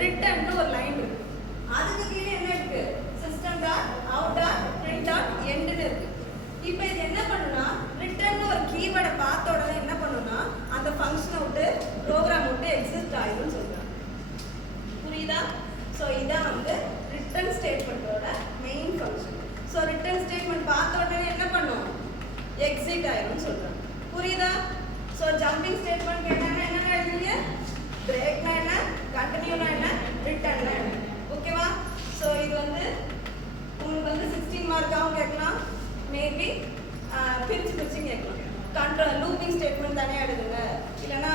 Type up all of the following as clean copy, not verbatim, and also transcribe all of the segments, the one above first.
Return ஒரு line இருக்கு. அதுக்கு கீழே என்ன இருக்கு? System dot out dot print dot எண்டுன்னு இருக்கு. இப்போ இது என்ன பண்ணுனா ரிட்டர்ன் ஒரு கீவேர்டை பார்த்த உடனே என்ன பண்ணுனா அந்த ஃபங்க்ஷனை விட்டு ப்ரோக்ராம் விட்டு எக்ஸிஸ்ட் ஆயிடும்னு சொல்றாங்க. புரியுதா? ஸோ இதான் வந்து ரிட்டர்ன் ஸ்டேட்மெண்ட்டோட main function. So return statement பார்த்த உடனே என்ன பண்ணும்? எக்ஸிட் ஆயிடும்னு சொல்றாங்க. புரியுதா? ஸோ ஜம்பிங் ஸ்டேட்மெண்ட் கேட்டாங்கன்னா என்ன எழுதுறீங்க? பிரேக்னா என்ன, கண்டினியூனா என்ன, ரிட்டர்னா என்ன. ஓகேவா? ஸோ இது வந்து உங்களுக்கு வந்து 16 மார்க்காகவும் கேட்கலாம், மேபி பிரிச்சு கேட்கலாம். கண்ட்ரோல் லூப்பிங் ஸ்டேட்மெண்ட் தனியாக எழுதுங்க, இல்லைன்னா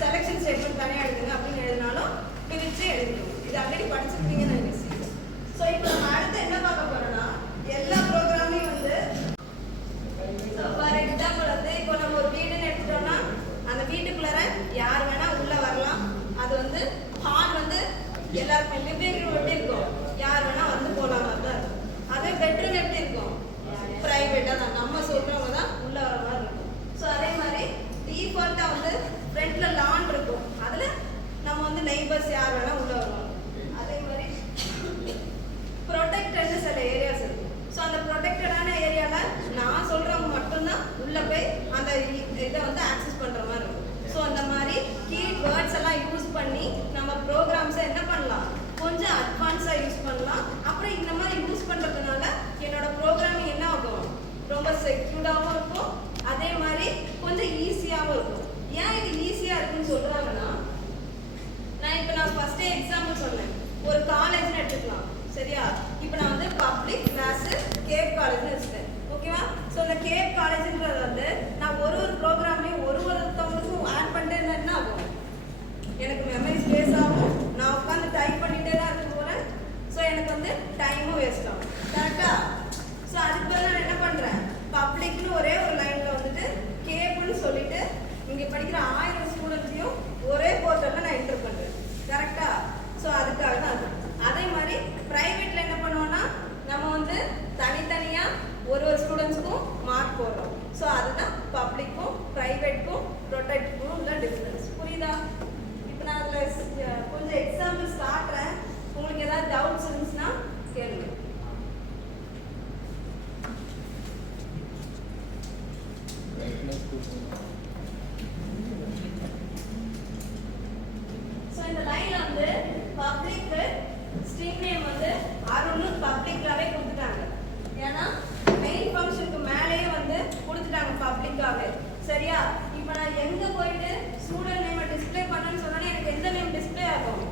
செலெக்ஷன் ஸ்டேட்மெண்ட் தனியாக எழுதுங்க அப்படின்னு எழுதினாலும் பிரித்து எழுதிக்கணும். இது ஆல்ரெடி படிச்சிருப்பீங்கன்னு நினைக்கிறேன். ஸோ இப்போ நம்ம அடுத்து என்ன பார்க்க போறோம்னா எல்லா ப்ரோக்ராமையும் வந்து ஃபார் எக்ஸாம்பிள் வந்து இப்போ நம்ம ஒரு வீடுன்னு எடுத்துட்டோம்னா அந்த வீட்டுக்குள்ளார யார் வேணா உள்ள வரலாம். அது வந்து ஹால் வந்து எல்லாருமே லிவிங் ரூம் எப்படி இருக்கும், யார் வேணா வந்து போகலாம் தான் இருக்கும். அதே பெட்ரூம் எப்படி இருக்கும், பிரைவேட்டாக தான், நம்ம சொல்றவங்க தான் உள்ள வர மாதிரி இருக்கும். ஸோ அதே மாதிரி டிஃபால்ட்டாக வந்து ஃப்ரண்ட்ல லான் இருக்கும், அதில் நம்ம வந்து நெய்பர்ஸ் யார் வேணா உள்ள வருவாங்க. அதே மாதிரி ப்ரொடெக்டட்னு சில ஏரியாஸ் இருக்கும். ஸோ அந்த ப்ரொடெக்டடான ஏரியாவில் நான் சொல்கிறவங்க மட்டும்தான் உள்ளே போய் அந்த இதை வந்து ஆக்சஸ் பண்ணுற மாதிரி இருக்கும். ஸோ அந்த மாதிரி கீ வேர்ட்ஸ் எல்லாம் யூஸ் பண்ணி நம்ம ப்ரோக்ராம்ஸை என்ன பண்ணலாம், கொஞ்சம் அட்வான்ஸாக யூஸ் பண்ணலாம். அப்புறம் இந்த மாதிரி யூஸ் பண்ணுறதுனால என்னோட ப்ரோக்ராமிங் என்ன ஆகும், ரொம்ப செக்யூர்டாகவும் இருக்கும், அதே மாதிரி கொஞ்சம் ஈஸியாகவும் இருக்கும். ஏன் இது ஈஸியாக இருக்குன்னு சொல்கிறாங்கன்னா, நான் ஃபர்ஸ்டே எக்ஸாம்பிள் சொன்னேன். ஒரு காலேஜ்னு எடுத்துக்கலாம், சரியா? இப்போ நான் வந்து பப்ளிக் கிளாஸ் கேப் காலேஜ்னு வச்சுட்டேன். ஓகேவா? ஸோ இந்த கேப் காலேஜ்ன்றது வந்து நான் ஒரு ப்ரோக்ராமையும் ஒருத்தவங்களுக்கும் ஆட் பண்ணிட்டே இருந்தால் என்ன ஆகும், எனக்கு மெமரி ஸ்பேஸ் ஆகும், நான் உட்காந்து டைப் பண்ணிட்டே தான் இருக்க போகிறேன். ஸோ எனக்கு வந்து டைமும் வேஸ்ட் ஆகும். கரெக்டா? ஸோ அதுக்கு பதில் நான் என்ன பண்ணுறேன், பப்ளிக்னு ஒரே ஒரு லைனில் வந்துட்டு கேப்னு சொல்லிட்டு இங்கே படிக்கிற 1000 ஸ்டூடெண்ட்ஸையும் ஒரே போர்ட்டலில் நான் என்டர் பண்ணுறேன். கரெக்டா? ஸோ அதுக்காக தான் அது. அதே மாதிரி ப்ரைவேட்டில் என்ன பண்ணுவோம்னா நம்ம வந்து தனித்தனியாக ஒரு ஸ்டூடெண்ட்ஸுக்கும் மார்க் போடுறோம். ஸோ அதுதான் பப்ளிக்கும் ப்ரைவேட்க்கும் ப்ரொடெக்ட்க்கும் உள்ள டிஃப்ரென்ஸ். புரியுதா? இப்போ நான் அதில் கொஞ்சம் எக்ஸாம்பிள்ஸ் காட்டுறேன். உங்களுக்கு ஏதாவது டவுட்ஸ் இருந்துச்சுன்னா கேளுங்க. ஸோ இந்த லைன்ல வந்து பப்ளிக் ஸ்ட்ரிங் நேம் வந்து அருள்னு பப்ளிக்காவே கொடுத்துட்டாங்க. ஏன்னா மெயின் ஃபங்க்ஷனுக்கு மேலேயே வந்து கொடுத்துட்டாங்க பப்ளிக்காவே. சரியா? இப்போ நான் எங்க போயிட்டு ஸ்டூடெண்ட் நேமை டிஸ்ப்ளே பண்ணணும்னு சொன்னாலே எனக்கு எந்த நேம் டிஸ்ப்ளே ஆகும்,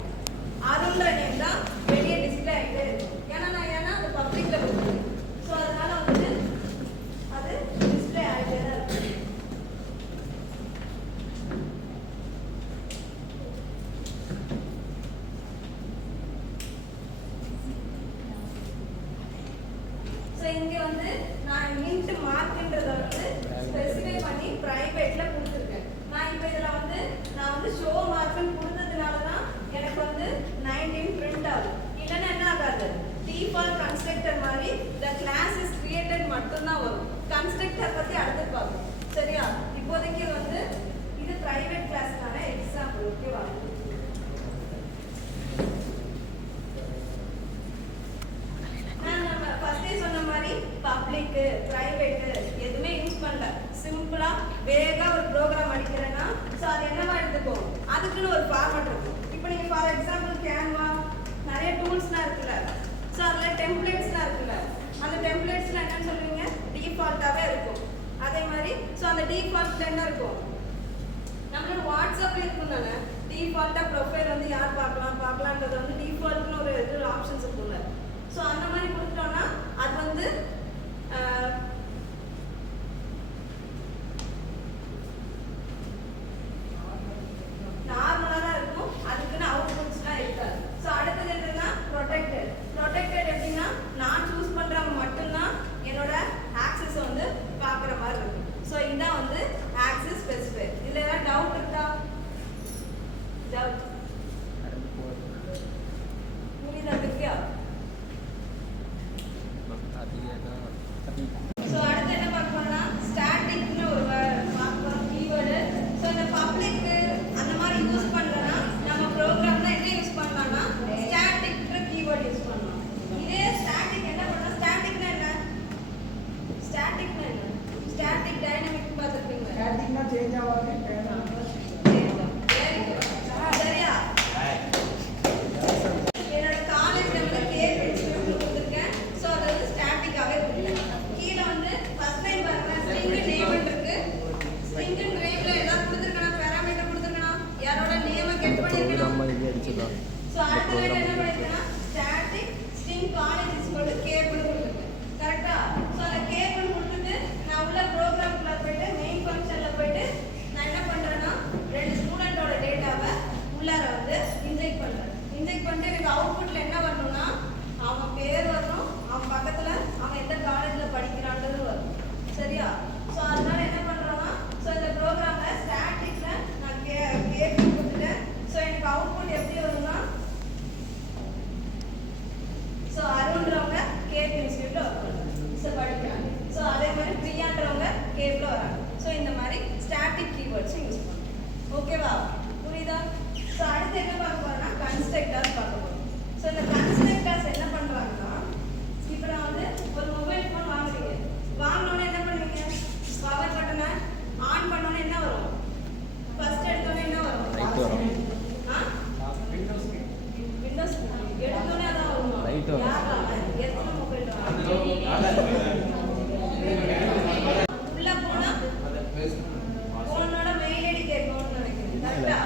அருள்ன்ற நேம் தான் வெளியே டிஸ்ப்ளே ஆகிட்டு இருக்கும். ஏன்னா அது பப்ளிக்ல கொடுத்துருக்கு. ஸோ அதனால வந்து அது டிஸ்ப்ளே ஆகிட்டே தான் இருக்கும். இங்க வந்து நான் இன்ட் மார்க்ன்றத வந்து ஸ்பெசிஃபை பண்ணி பிரைவேட்ல கொடுத்திருக்கேன். நான் இப்போ இதுல வந்து நான் வந்து ஷோ மார்க்னு கொடுத்ததுனால தான் எனக்கு வந்து 19 பிரிண்ட் ஆகும். இல்லைன்னா என்ன ஆகாது, டிஃபால்ட் கன்ஸ்ட்ரக்டர் மாதிரி the class is created மட்டும் தான் வரும். கன்ஸ்ட்ரக்டர் பத்தி அடுத்து பார்ப்போம். சரியா? இப்போதைக்கு வந்து இது பிரைவேட் கிளாஸ்க்கான எக்ஸாம்பிள். ஓகேவா? பப்ளிக் பிரைவேட் எதுவுமே யூஸ் பண்ணல, சிம்பிளா வேகா ஒரு ப்ரோக்ராம் அடிக்கிறேன்னா ஸோ அது என்னவா எடுத்துக்கும், அதுக்குன்னு ஒரு ஃபார்மட் இருக்கும். இப்போ நீங்க ஃபார் எக்ஸாம்பிள் கேன்வா நிறைய டூல்ஸ்லாம் இருக்குல்ல, ஸோ அதில் டெம்ப்ளேட்ஸ்லாம் இருக்குல்ல, அந்த டெம்ப்ளேட்ஸ்லாம் என்னன்னு சொல்லுவீங்க, டிஃபால்ட்டாகவே இருக்கும். அதே மாதிரி ஸோ அந்த டிஃபால்ட்டில் என்ன இருக்கும், நம்மளோட வாட்ஸ்அப்ல இருக்கும் தானே டிஃபால்ட்டாக ப்ரொஃபைல் வந்து யார் பார்க்கலான்றது வந்து டிஃபால்ட்னு ஒரு ஆப்ஷன்ஸ் இருக்கும்ல. ஸோ அந்த மாதிரி கொடுத்துட்டோம்னா அது வந்து நார்மலாக தான் இருக்கும், அதுக்குன்னு அவுட்புட்ஸ்லாம் இருக்காது. ஸோ அடுத்தது என்னன்னா ப்ரொடெக்டட். ப்ரொடெக்டட் எப்படின்னா நான் சூஸ் பண்ணுறவங்க மட்டும்தான் என்னோட ஆக்சஸ் வந்து பார்க்குற மாதிரி இருக்கும். ஸோ இதான் வந்து ஆக்சஸ் ஸ்பெசிஃபை. இதில் ஏதாவது டவுட் இருக்கா? டவுட் புரியுதா? திவ்யா லைன்ல என்ன பண்ணிருக்கேன்னா static string college is equal to cable கொடுத்துருக்கேன். கரெக்டா? ஸோ அந்த கேபிள் கொடுத்துட்டு நான் உள்ள ப்ரோக்ராம்குள்ள போயிட்டு மெயின் ஃபங்க்ஷன்ல போயிட்டு நான் என்ன பண்றேன்னா ரெண்டு ஸ்டூடெண்டோட டேட்டாவை உள்ளார வந்து இன்ஜெக்ட் பண்றேன். இன்ஜெக்ட் பண்ணிட்டு எனக்கு அவுட்புட்ல என்ன வரணும்னா அவன் பேர் வரணும், அவன் பக்கத்துல அவன் எந்த காலேஜ்ல படிக்கிறான்றது வரும். சரியா? ஸோ அதனால என்ன பண்றோம்னா ஸோ இந்த ப்ரோக்ராம்ல ஸ்டாட்டிக்ல நான் கேபிள் கொடுத்துட்டேன். ஸோ எனக்கு அவுட்புட் எப்படி வரும்னா ஸோ அருண்றவங்க கேபி இன்ஸ்டியூட்ல ஒர்க் பண்றாங்க. ஸோ படிக்கிறாங்க. ஸோ அதே மாதிரி பிரியான்றவங்க கேப்ல வராங்க. ஸோ இந்த மாதிரி ஸ்டாட்டிக் கீவேர்ட்ஸ் யூஸ் பண்ணுறோம். ஓகேவா? புரியுதா? ஸோ அடுத்து என்ன பார்க்க போறோம்னா கன்ஸ்ட்ரக்டர்ஸ் பார்க்க போறோம். ஸோ இந்த கன்ஸ்ட்ரக்டர்ஸ் என்ன பண்றாங்கன்னா இப்போ நான் வந்து ஒரு மொபைல் ஃபோன் வாங்குறீங்க. வாங்கினோன்னே என்ன பண்ணுவீங்க? பவர் பட்டனை ஆன் பண்ணோன்னே என்ன வரும்? ஃபர்ஸ்ட் எடுத்தோன்னே என்ன வரும்? லைட் வரும். விண்டோஸ் எடுத்தோன்னே அதான் வரும். லைட் வரும். எத்தனை மொபைல் உள்ள போனா போனோட மெயில் ஐடி கேட்கணும்னு நினைக்கிறேன். கரெக்டா?